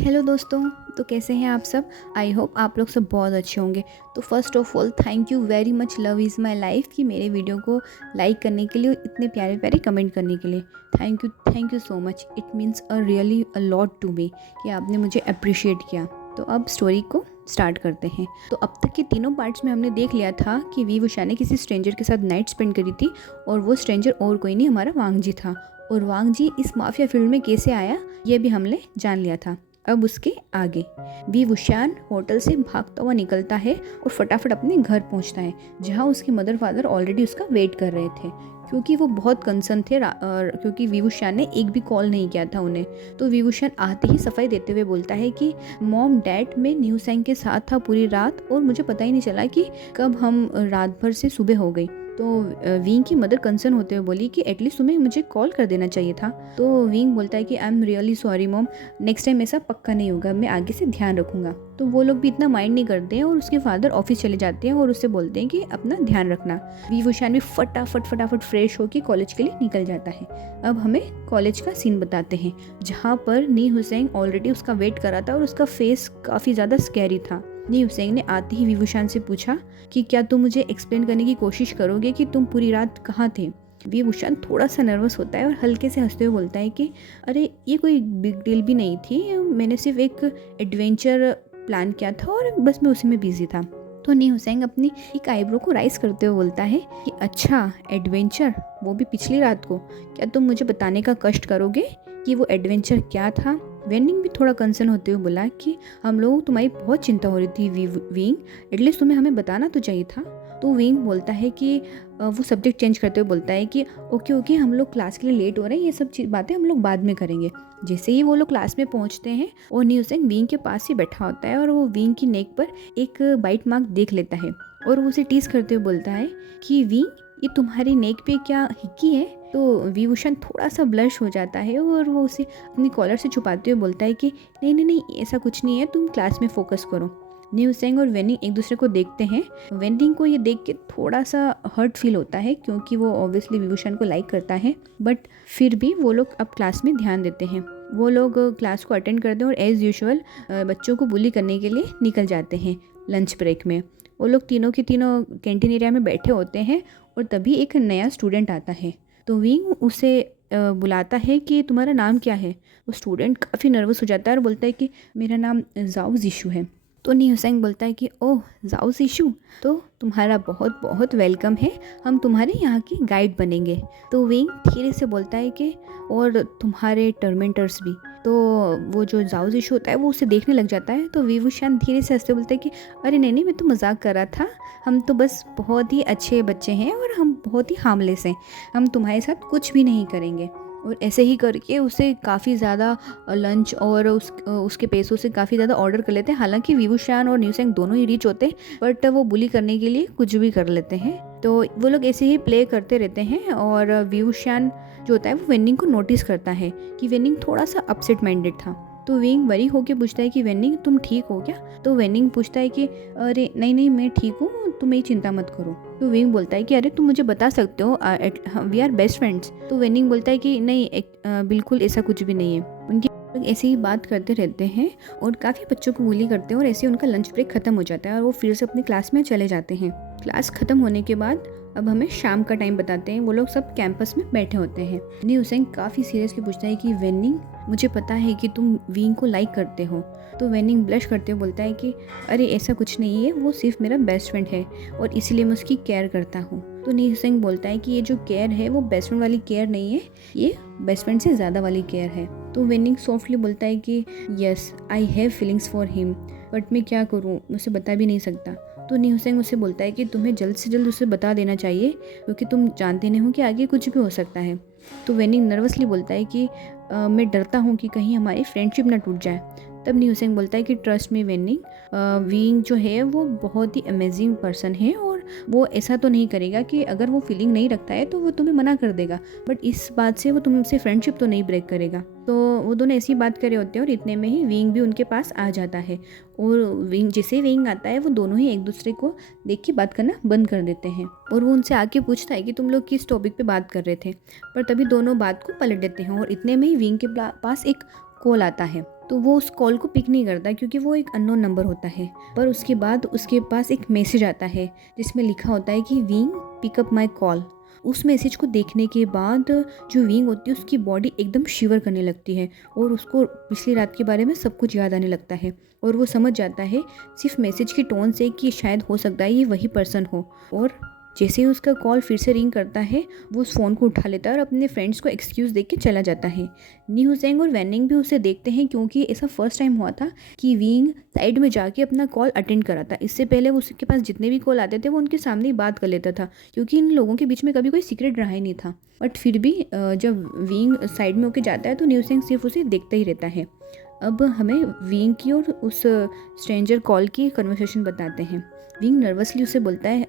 Hello दोस्तों। तो कैसे हैं आप सब। आई होप आप लोग सब बहुत अच्छे होंगे। तो first of all thank you very much, love is my life, कि मेरे वीडियो को लाइक करने के लिए, इतने प्यारे प्यारे कमेंट करने के लिए thank you so much. It means a really a lot to me कि आपने मुझे अप्रिशिएट किया। तो अब स्टोरी को स्टार्ट करते हैं। तो अब तक के तीनों पार्ट्स में हमने देख लिया था कि वी उषा ने किसी स्ट्रेंजर के साथ नाइट स्पेंड करी थी, और वो स्ट्रेंजर और कोई नहीं, हमारा वांग जी था। और वांग जी इस माफिया फील्ड में कैसे आया ये भी हमने जान लिया था। अब उसके आगे वी वुशान होटल से भागता हुआ निकलता है और फटाफट अपने घर पहुंचता है, जहां उसके मदर फादर ऑलरेडी उसका वेट कर रहे थे, क्योंकि वो बहुत कंसर्न थे क्योंकि वीवुशान ने एक भी कॉल नहीं किया था उन्हें। तो वीवुशान आते ही सफाई देते हुए बोलता है कि मॉम डैड मैं न्यू सैंग के साथ था पूरी रात, और मुझे पता ही नहीं चला कि कब हम रात भर से सुबह हो गई। तो विंग की मदर कंसर्न होते हुए बोली कि एटलीस्ट तुम्हें मुझे कॉल कर देना चाहिए था। तो विंग बोलता है कि I am really sorry mom, next time ऐसा पक्का नहीं होगा, मैं आगे से ध्यान रखूंगा। तो वो लोग भी इतना माइंड नहीं करते हैं और उसके फादर ऑफिस चले जाते हैं और उससे बोलते हैं कि अपना ध्यान रखना। वीवुशान भी फटाफट फ्रेश होकर कॉलेज के लिए निकल जाता है। अब हमें कॉलेज का सीन बताते हैं, जहाँ पर नी हुसैन ऑलरेडी उसका वेट कर रहा था और उसका फेस काफ़ी ज़्यादा स्कैरी था। नी हुसैन ने आते ही वीवुशान से पूछा कि क्या तुम मुझे एक्सप्लेन करने की कोशिश करोगे कि तुम पूरी रात कहाँ थे। वीवुशान थोड़ा सा नर्वस होता है और हल्के से हंसते हुए बोलता है कि अरे ये कोई बिग डील भी नहीं थी, मैंने सिर्फ एक एडवेंचर प्लान किया था और बस मैं उसी में बिजी था। तो नी हुसैन अपनी एक आईब्रो को राइज करते हुए बोलता है कि अच्छा एडवेंचर, वो भी पिछली रात को, क्या तुम मुझे बताने का कष्ट करोगे कि वो एडवेंचर क्या था। वेनिंग भी थोड़ा कंसर्न होते हुए बोला कि हम लोग तुम्हारी बहुत चिंता हो रही थी विंग, एटलीस्ट तुम्हें हमें बताना तो चाहिए था। तो विंग बोलता है कि वो सब्जेक्ट चेंज करते हुए बोलता है कि ओके हम लोग क्लास के लिए लेट हो रहे हैं, ये सब बातें हम लोग बाद में करेंगे। जैसे ही वो लोग क्लास में पहुंचते हैं और नी हुसैन विंग के पास ही बैठा होता है और वो विंग की नेक पर एक बाइट मार्क देख लेता है और वो उसे टीज करते हुए बोलता है कि विंग ये तुम्हारी नेक पे क्या हिक्की है। तो वीवुशान थोड़ा सा ब्लश हो जाता है और वो उसे अपनी कॉलर से छुपाते हुए बोलता है कि नहीं ऐसा कुछ नहीं है, तुम क्लास में फोकस करो। नी हुसैन और वेनिंग एक दूसरे को देखते हैं। वेनिंग को ये देख के थोड़ा सा हर्ट फील होता है, क्योंकि वो ऑब्वियसली वीवुशान को लाइक करता है, बट फिर भी वो लोग अब क्लास में ध्यान देते हैं। वो लोग क्लास को अटेंड करते हैं और एज़ यूजुअल बच्चों को बुली करने के लिए निकल जाते हैं लंच ब्रेक में। वो लोग तीनों के तीनों कैंटीन एरिया में बैठे होते हैं और तभी एक नया स्टूडेंट आता है। तो विंग उसे बुलाता है कि तुम्हारा नाम क्या है। वो स्टूडेंट काफ़ी नर्वस हो जाता है और बोलता है कि मेरा नाम जाओ जिशु है। तो नी हुसैन बोलता है कि ओह जाओ जिशु, तो तुम्हारा बहुत बहुत वेलकम है, हम तुम्हारे यहाँ की गाइड बनेंगे। तो विंग धीरे से बोलता है कि और तुम्हारे टर्मेंटर्स भी। तो वो जो जाओ जिशु होता है वो उसे देखने लग जाता है। तो वीवुशान धीरे से हंसते बोलता है कि अरे नहीं मैं तो मजाक कर रहा था, हम तो बस बहुत ही अच्छे बच्चे हैं और हम बहुत ही हार्मलेस हैं, हम तुम्हारे साथ कुछ भी नहीं करेंगे। और ऐसे ही करके उसे काफ़ी ज़्यादा लंच और उसके पैसों से काफ़ी ज़्यादा ऑर्डर कर लेते हैं। हालांकि वीवुशान और न्यूसेंग दोनों ही रिच होते हैं, बट वो बुली करने के लिए कुछ भी कर लेते हैं। तो वो लोग ऐसे ही प्ले करते रहते हैं और वीवुशान जो होता है वो वेनिंग को नोटिस करता है कि वेनिंग थोड़ा सा अपसेट माइंडेड था। तो विंग वरी होके पूछता है कि वेनिंग तुम ठीक हो क्या। तो वेनिंग पूछता है कि अरे नहीं मैं ठीक हूँ, तुम मेरी चिंता मत करो। तो विंग बोलता है कि अरे तुम मुझे बता सकते हो, वी आर बेस्ट फ्रेंड्स। तो वेनिंग बोलता है कि नहीं बिल्कुल ऐसा कुछ भी नहीं है। उनकी लोग ऐसे ही बात करते रहते हैं और काफ़ी बच्चों को बुली करते हैं और ऐसे उनका लंच ब्रेक खत्म हो जाता है और वो फिर से अपनी क्लास में चले जाते हैं। क्लास खत्म होने के बाद अब हमें शाम का टाइम बताते हैं। वो लोग सब कैंपस में बैठे होते हैं। नी हुसैन काफ़ी सीरियसली पूछता है कि वेनिंग मुझे पता है कि तुम विंग को लाइक करते हो। तो वेनिंग ब्लश करते हुए बोलता है कि अरे ऐसा कुछ नहीं है, वो सिर्फ मेरा बेस्ट फ्रेंड है और इसीलिए मैं उसकी केयर करता हूँ। तो नी हुसैन बोलता है कि ये जो केयर है वो बेस्ट फ्रेंड वाली केयर नहीं है, ये बेस्ट फ्रेंड से ज़्यादा वाली केयर है। तो वेनिंग सॉफ्टली बोलता है कि yes I have feelings for him, but मैं क्या करूँ, मुझे बता भी नहीं सकता। तो नी हुसैन उसे बोलता है कि तुम्हें जल्द से जल्द उसे बता देना चाहिए, क्योंकि तुम जानते नहीं हो कि आगे कुछ भी हो सकता है। तो वेनिंग नर्वसली बोलता है कि मैं डरता हूँ कि कहीं हमारी फ्रेंडशिप ना टूट जाए। तब नी हुसैन बोलता है कि ट्रस्ट मी वेनिंग, विंग जो है वो बहुत ही अमेजिंग पर्सन है और वो ऐसा तो नहीं करेगा कि अगर वो फीलिंग नहीं रखता है तो वो तुम्हें मना कर देगा, बट इस बात से वो तुमसे फ्रेंडशिप तो नहीं ब्रेक करेगा। तो वो दोनों ऐसी बात कर रहे होते हैं और इतने में ही विंग भी उनके पास आ जाता है और विंग जैसे विंग आता है वो दोनों ही एक दूसरे को देख के बात करना बंद कर देते हैं और वो उनसे आके पूछता है कि तुम लोग किस टॉपिक पे बात कर रहे थे। पर तभी दोनों बात को पलट देते हैं और इतने में ही विंग के पास एक कॉल आता है। तो वो उस कॉल को पिक नहीं करता क्योंकि वो एक अननोन नंबर होता है। पर उसके बाद उसके पास एक मैसेज आता है जिसमें लिखा होता है कि विंग पिकअप माई कॉल। उस मैसेज को देखने के बाद जो विंग होती है उसकी बॉडी एकदम शिवर करने लगती है और उसको पिछली रात के बारे में सब कुछ याद आने लगता है और वो समझ जाता है सिर्फ मैसेज की टोन से कि शायद हो सकता है ये वही पर्सन हो। और जैसे ही उसका कॉल फिर से रिंग करता है वो उस फ़ोन को उठा लेता है और अपने फ्रेंड्स को एक्सक्यूज़ देके चला जाता है। नी हुसैंग और वैनिंग भी उसे देखते हैं क्योंकि ऐसा फर्स्ट टाइम हुआ था कि विंग साइड में जाके अपना कॉल अटेंड करा था। इससे पहले वो उसके पास जितने भी कॉल आते थे वो उनके सामने ही बात कर लेता था क्योंकि इन लोगों के बीच में कभी कोई सीक्रेट रहा ही नहीं था। बट फिर भी जब विंग साइड में होके जाता है तो नी हुसैंग सिर्फ उसे देखता ही रहता है। अब हमें विंग की और उस स्ट्रेंजर कॉल की कन्वर्सेशन बताते हैं। विंग नर्वसली उसे बोलता है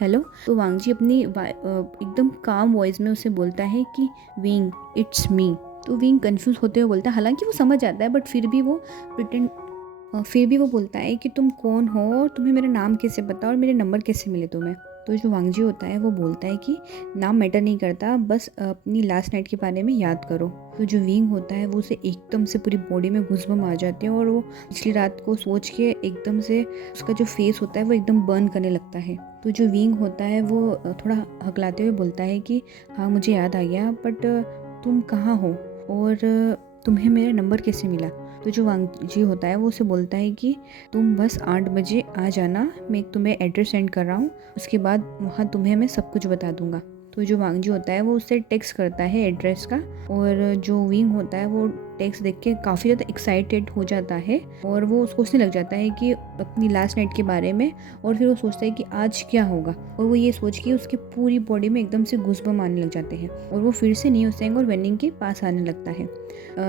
हेलो। तो वांग जी अपनी एकदम काम वॉइस में उसे बोलता है कि विंग इट्स मी। तो विंग कंफ्यूज होते हुए बोलता है, हालांकि वो समझ आता है बट फिर भी वो बोलता है कि तुम कौन हो और तुम्हें मेरा नाम कैसे पता और मेरे नंबर कैसे मिले तुम्हें। तो जो वांगजी होता है वो बोलता है कि नाम मैटर नहीं करता, बस अपनी लास्ट नाइट के बारे में याद करो। तो जो विंग होता है वो उसे एकदम से पूरी बॉडी में गूज़बम्प आ जाते हैं और वो पिछली रात को सोच के एकदम से उसका जो फेस होता है वो एकदम बर्न करने लगता है। तो जो विंग होता है वो थोड़ा हकलाते हुए बोलता है कि हाँ मुझे याद आ गया, बट तुम कहाँ हो और तुम्हें मेरा नंबर कैसे मिला। तो जो वांगजी होता है वो उसे बोलता है कि तुम बस 8 बजे आ जाना, मैं तुम्हें एड्रेस सेंड कर रहा हूँ, उसके बाद वहाँ तुम्हें मैं सब कुछ बता दूँगा। तो जो वांगजी होता है वो उससे टेक्स्ट करता है एड्रेस का और जो विंग होता है वो टेक्स्ट देख के काफ़ी ज़्यादा एक्साइटेड हो जाता है और वो सोचने लग जाता है कि अपनी लास्ट नाइट के बारे में। और फिर वो सोचता है कि आज क्या होगा और वो ये सोच के उसकी पूरी बॉडी में एकदम से गूज़बम्प आने लग जाते हैं और वो फिर से नी हुसैंग और वेनिंग के पास आने लगता है।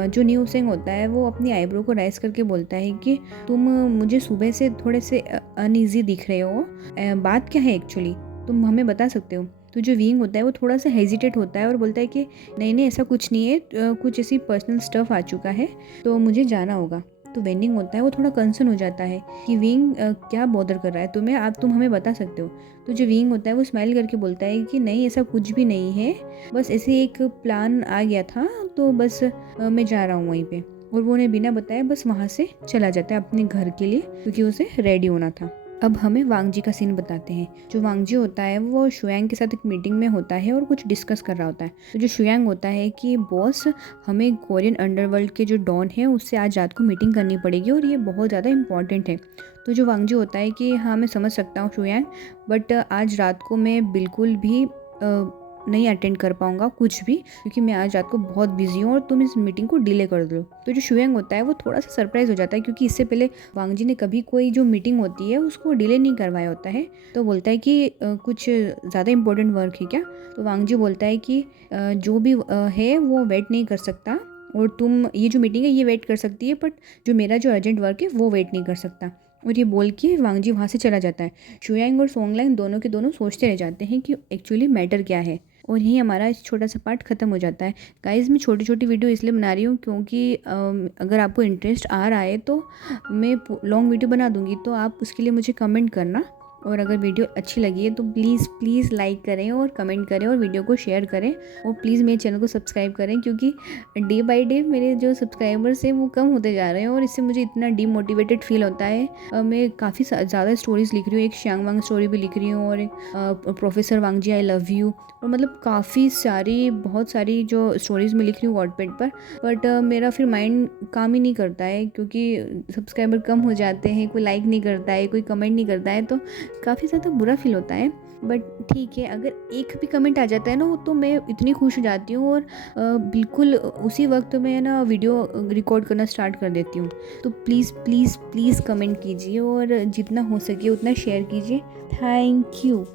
जो नी हुसैंग होता है वो अपनी आईब्रो को राइज करके बोलता है कि तुम मुझे सुबह से थोड़े से अनईजी दिख रहे हो, बात क्या है एक्चुअली, तुम हमें बता सकते हो। तो जो विंग होता है वो थोड़ा सा हेजिटेट होता है और बोलता है कि नहीं ऐसा कुछ नहीं है, कुछ ऐसी पर्सनल स्टफ़ आ चुका है तो मुझे जाना होगा। तो वेनिंग होता है वो थोड़ा कंसर्न हो जाता है कि विंग क्या बॉदर कर रहा है तुम्हें, तुम हमें बता सकते हो। तो जो विंग होता है वो स्माइल करके बोलता है कि नहीं ऐसा कुछ भी नहीं है, बस ऐसे एक प्लान आ गया था तो बस मैं जा रहा हूँ वहीं पे। और वो उन्हें बिना बताए बस वहाँ से चला जाता है अपने घर के लिए क्योंकि उसे रेडी होना था। अब हमें वांगजी का सीन बताते हैं। जो वांगजी होता है वो शुयांग के साथ एक मीटिंग में होता है और कुछ डिस्कस कर रहा होता है। तो जो शुयांग होता है कि बॉस हमें कोरियन अंडरवर्ल्ड के जो डॉन है उससे आज रात को मीटिंग करनी पड़ेगी और ये बहुत ज़्यादा इंपॉर्टेंट है। तो जो वांगजी होता है कि हाँ मैं समझ सकता हूँ शुयांग, बट आज रात को मैं बिल्कुल भी नहीं अटेंड कर पाऊंगा कुछ भी क्योंकि मैं आज रात को बहुत बिजी हूँ और तुम इस मीटिंग को डिले कर दो। तो जो शुयांग होता है वो थोड़ा सा सरप्राइज हो जाता है क्योंकि इससे पहले वांगजी ने कभी कोई जो मीटिंग होती है उसको डिले नहीं करवाया होता है। तो बोलता है कि कुछ ज़्यादा इंपॉर्टेंट वर्क है क्या। तो वांगजी बोलता है कि जो भी है वो वेट नहीं कर सकता और तुम ये जो मीटिंग है ये वेट कर सकती है, बट जो मेरा जो अर्जेंट वर्क है वो वेट नहीं कर सकता। और ये बोल के वांगजी वहाँ से चला जाता है। शुयांग और सोंगलैंग दोनों के दोनों सोचते रह जाते हैं कि एक्चुअली मैटर क्या है और यही हमारा इस छोटा सा पार्ट ख़त्म हो जाता है। गाइस मैं छोटी छोटी वीडियो इसलिए बना रही हूँ क्योंकि अगर आपको इंटरेस्ट आ रहा है तो मैं लॉन्ग वीडियो बना दूँगी, तो आप उसके लिए मुझे कमेंट करना। और अगर वीडियो अच्छी लगी है तो प्लीज़ लाइक करें और कमेंट करें और वीडियो को शेयर करें और प्लीज़ मेरे चैनल को सब्सक्राइब करें क्योंकि डे बाय डे मेरे जो सब्सक्राइबर्स हैं वो कम होते जा रहे हैं और इससे मुझे इतना डीमोटिवेटेड फील होता है। मैं काफ़ी ज़्यादा स्टोरीज़ लिख रही हूँ, एक श्यांग वांग स्टोरी भी लिख रही हूँ और एक प्रोफेसर वांगजी आई लव यू, और मतलब काफ़ी सारी बहुत सारी जो स्टोरीज़ मैं लिख रही हूँ वॉटपेड पर। बट मेरा फिर माइंड काम ही नहीं करता है क्योंकि सब्सक्राइबर कम हो जाते हैं, कोई लाइक नहीं करता है, कोई कमेंट नहीं करता है, तो काफ़ी ज़्यादा बुरा फील होता है। बट ठीक है, अगर एक भी कमेंट आ जाता है ना तो मैं इतनी खुश हो जाती हूँ और बिल्कुल उसी वक्त मैं ना वीडियो रिकॉर्ड करना स्टार्ट कर देती हूँ। तो प्लीज़ कमेंट कीजिए और जितना हो सके उतना शेयर कीजिए। Thank you.